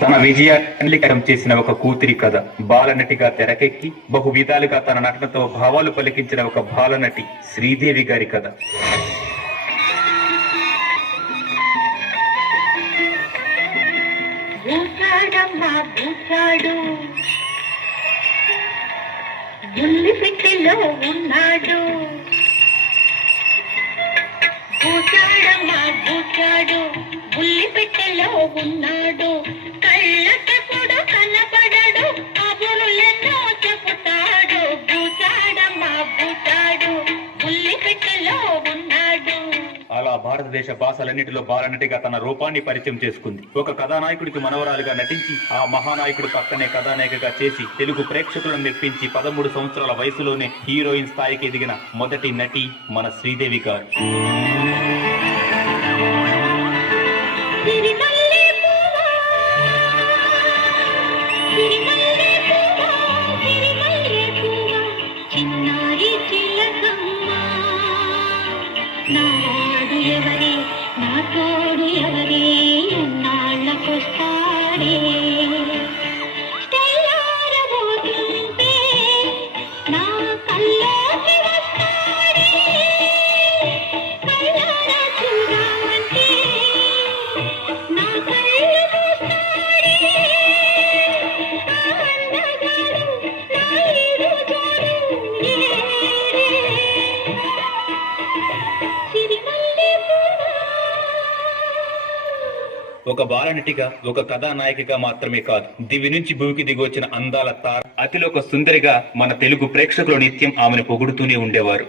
తన విజయాన్నికరం చేసిన ఒక కూతురి కథ. బాలనటిగా తెరకెక్కి బహు విధాలుగా తన నటనతో భావాలు పలికించిన ఒక బాలనటి శ్రీదేవి గారి కథ. ఉన్నాడు బుల్లిపెట్టెలో ఉన్నాడు, కళ్ళకెప్పుడు కనపడడు, కబురులెన్నో చెబుతాడు. భూచాడమ్మా భూచాడు, బుల్లిపెట్టెలో ఉన్నాడు. అలా భారతదేశ భాషలన్నిటిలో బాలనటిగా తన రూపాన్ని పరిచయం చేసుకుంది. ఒక కథానాయకుడికి మనవరాలుగా నటించి ఆ మహానాయకుడు పక్కనే కథానాయికగా చేసి తెలుగు ప్రేక్షకులను మెప్పించి 13 సంవత్సరాల వయసులోనే హీరోయిన్ స్థాయికి ఎదిగిన మొదటి నటి మన శ్రీదేవి గారు. నాడు ఎవరే నా తోడు ఎవరే ఎన్నాళ్ళకొస్తాడే, తెల్లారబోతుంటే నా కల్లోకి వస్తాడే, కళ్ళారా చూడాలంటే నా కళ్ళు మూస్తాడే, ఆ అందగాడు నా ఈడు జోడు ఒక బాలనటిగా, ఒక కథానాయికగా మాత్రమే కాదు, దివి నుంచి భూమికి దిగొచ్చిన అందాల తార, అతిలోక సుందరిగా మన తెలుగు ప్రేక్షకులు నిత్యం ఆమెను పొగుడుతూనే ఉండేవారు.